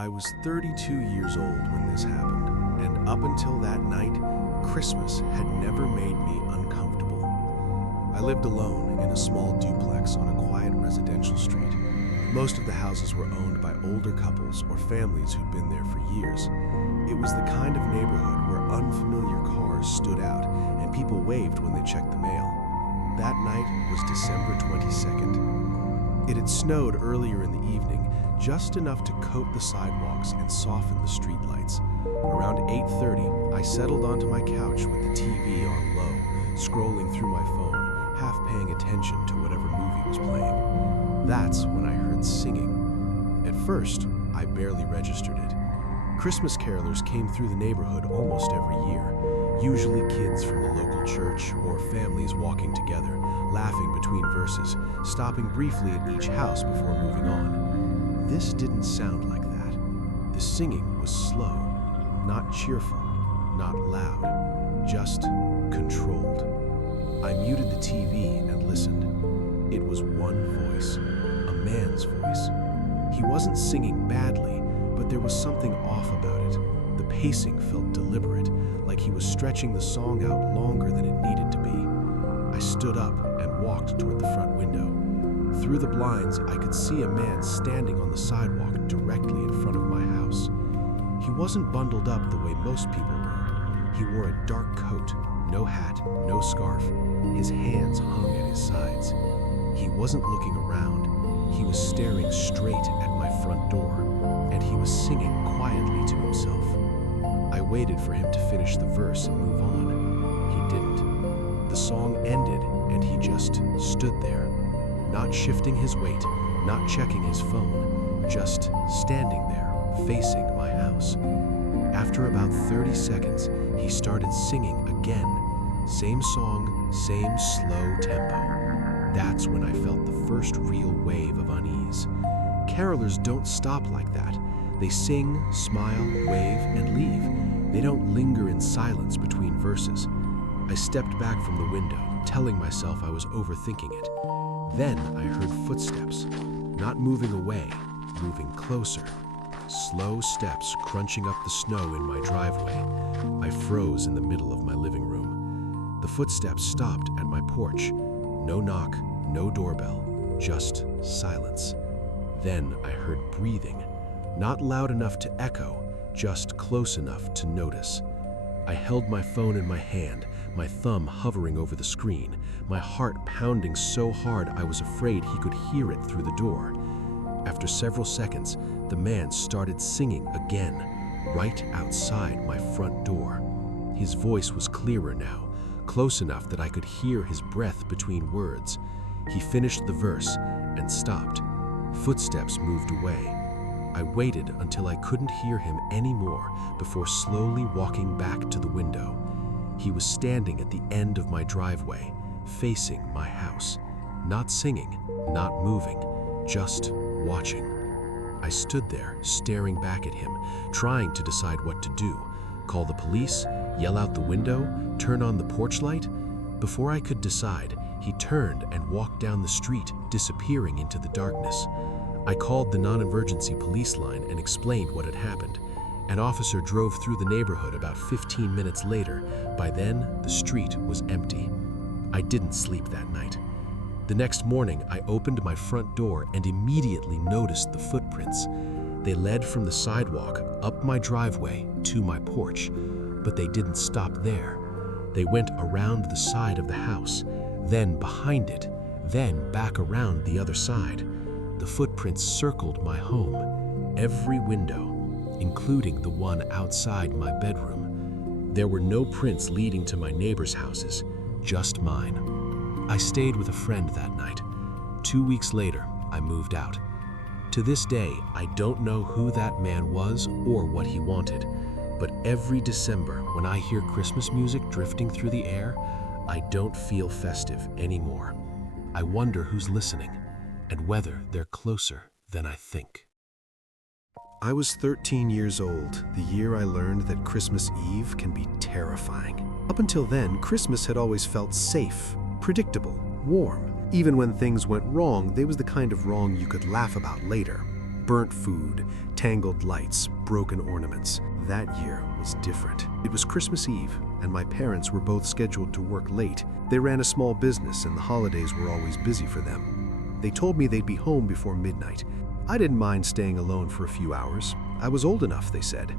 I was 32 years old when this happened, and up until that night, Christmas had never made me uncomfortable. I lived alone in a small duplex on a quiet residential street. Most of the houses were owned by older couples or families who'd been there for years. It was the kind of neighborhood where unfamiliar cars stood out and people waved when they checked the mail. That night was December 22nd. It had snowed earlier in the evening, just enough to coat the sidewalks and soften the streetlights. Around 8:30, I settled onto my couch with the TV on low, scrolling through my phone, half paying attention to whatever movie was playing. That's when I heard singing. At first, I barely registered it. Christmas carolers came through the neighborhood almost every year, usually kids from the local church or families walking together, laughing between verses, stopping briefly at each house before moving on. This didn't sound like that. The singing was slow, not cheerful, not loud, just controlled. I muted the TV and listened. It was one voice, a man's voice. He wasn't singing badly, but there was something off about it. The pacing felt deliberate, like he was stretching the song out longer than it needed to be. I stood up and walked toward the front window. Through the blinds, I could see a man standing on the sidewalk directly in front of my house. He wasn't bundled up the way most people were. He wore a dark coat, no hat, no scarf. His hands hung at his sides. He wasn't looking around. He was staring straight at my front door, and he was singing quietly to himself. I waited for him to finish the verse and move on. He didn't. The song ended, and he just stood there, not shifting his weight, not checking his phone, just standing there, facing my house. After about 30 seconds, he started singing again. Same song, same slow tempo. That's when I felt the first real wave of unease. Carolers don't stop like that. They sing, smile, wave, and leave. They don't linger in silence between verses. I stepped back from the window, telling myself I was overthinking it. Then I heard footsteps, not moving away, moving closer. Slow steps crunching up the snow in my driveway. I froze in the middle of my living room. The footsteps stopped at my porch. No knock, no doorbell, just silence. Then I heard breathing, not loud enough to echo, just close enough to notice. I held my phone in my hand, my thumb hovering over the screen, my heart pounding so hard I was afraid he could hear it through the door. After several seconds, the man started singing again, right outside my front door. His voice was clearer now, close enough that I could hear his breath between words. He finished the verse and stopped. Footsteps moved away. I waited until I couldn't hear him anymore before slowly walking back to the window. He was standing at the end of my driveway, facing my house. Not singing, not moving, just watching. I stood there, staring back at him, trying to decide what to do. Call the police, yell out the window, turn on the porch light? Before I could decide, he turned and walked down the street, disappearing into the darkness. I called the non-emergency police line and explained what had happened. An officer drove through the neighborhood about 15 minutes later. By then, the street was empty. I didn't sleep that night. The next morning, I opened my front door and immediately noticed the footprints. They led from the sidewalk up my driveway to my porch, but they didn't stop there. They went around the side of the house, then behind it, then back around the other side. The footprints circled my home, every window, including the one outside my bedroom. There were no prints leading to my neighbors' houses, just mine. I stayed with a friend that night. 2 weeks later, I moved out. To this day, I don't know who that man was or what he wanted, but every December when I hear Christmas music drifting through the air, I don't feel festive anymore. I wonder who's listening and whether they're closer than I think. I was 13 years old, the year I learned that Christmas Eve can be terrifying. Up until then, Christmas had always felt safe, predictable, warm. Even when things went wrong, they was the kind of wrong you could laugh about later. Burnt food, tangled lights, broken ornaments. That year was different. It was Christmas Eve, and my parents were both scheduled to work late. They ran a small business, and the holidays were always busy for them. They told me they'd be home before midnight. I didn't mind staying alone for a few hours. I was old enough, they said.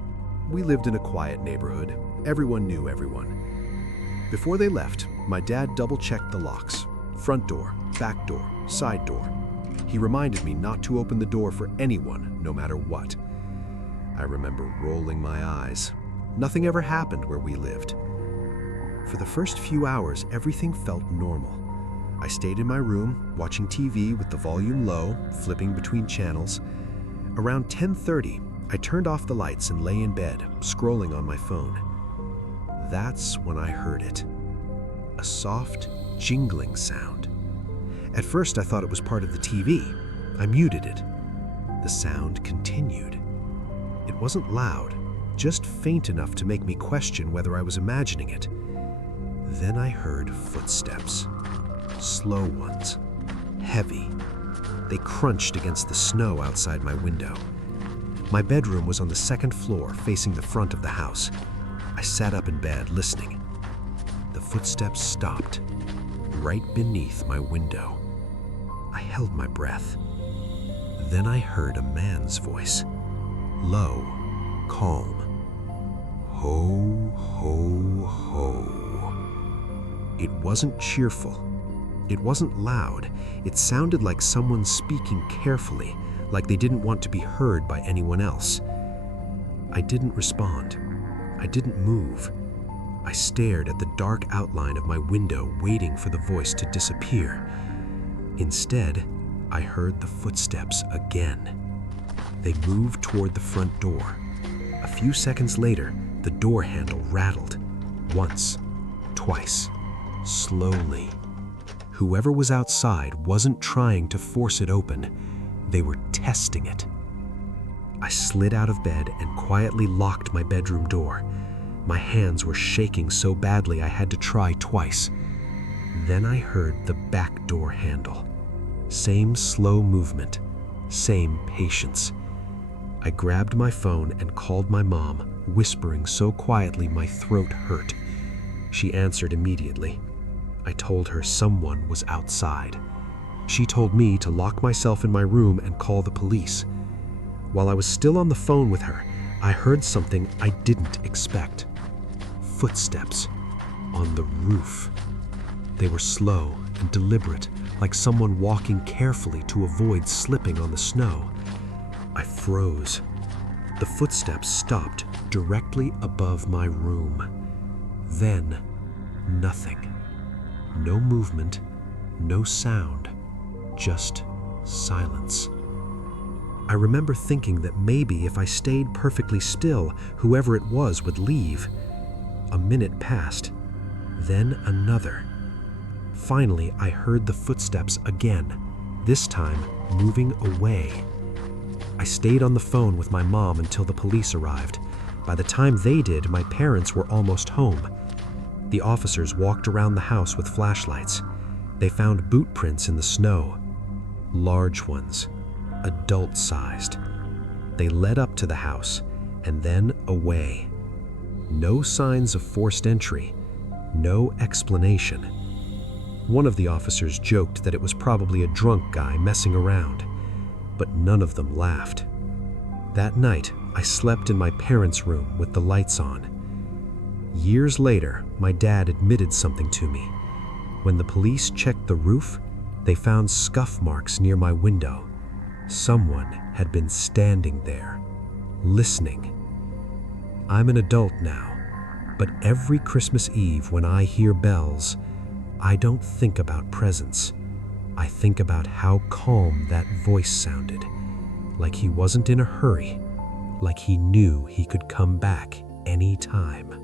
We lived in a quiet neighborhood. Everyone knew everyone. Before they left, my dad double-checked the locks. Front door, back door, side door. He reminded me not to open the door for anyone, no matter what. I remember rolling my eyes. Nothing ever happened where we lived. For the first few hours, everything felt normal. I stayed in my room, watching TV with the volume low, flipping between channels. Around 10:30, I turned off the lights and lay in bed, scrolling on my phone. That's when I heard it. A soft, jingling sound. At first, I thought it was part of the TV. I muted it. The sound continued. It wasn't loud, just faint enough to make me question whether I was imagining it. Then I heard footsteps. Slow ones. Heavy. They crunched against the snow outside my window. My bedroom was on the second floor, facing the front of the house. I sat up in bed, listening. The footsteps stopped, right beneath my window. I held my breath. Then I heard a man's voice. Low, calm. Ho, ho, ho. It wasn't cheerful. It wasn't loud. It sounded like someone speaking carefully, like they didn't want to be heard by anyone else. I didn't respond. I didn't move. I stared at the dark outline of my window, waiting for the voice to disappear. Instead, I heard the footsteps again. They moved toward the front door. A few seconds later, the door handle rattled. Once, twice, slowly. Whoever was outside wasn't trying to force it open. They were testing it. I slid out of bed and quietly locked my bedroom door. My hands were shaking so badly I had to try twice. Then I heard the back door handle. Same slow movement, same patience. I grabbed my phone and called my mom, whispering so quietly my throat hurt. She answered immediately. I told her someone was outside. She told me to lock myself in my room and call the police. While I was still on the phone with her, I heard something I didn't expect. Footsteps on the roof. They were slow and deliberate, like someone walking carefully to avoid slipping on the snow. I froze. The footsteps stopped directly above my room. Then, nothing. No movement, no sound, just silence. I remember thinking that maybe if I stayed perfectly still, whoever it was would leave. A minute passed, then another. Finally, I heard the footsteps again, this time moving away. I stayed on the phone with my mom until the police arrived. By the time they did, my parents were almost home. The officers walked around the house with flashlights. They found boot prints in the snow. Large ones, adult-sized. They led up to the house and then away. No signs of forced entry, no explanation. One of the officers joked that it was probably a drunk guy messing around, but none of them laughed. That night, I slept in my parents' room with the lights on. Years later, my dad admitted something to me. When the police checked the roof, they found scuff marks near my window. Someone had been standing there, listening. I'm an adult now, but every Christmas Eve when I hear bells, I don't think about presents. I think about how calm that voice sounded, like he wasn't in a hurry, like he knew he could come back any time.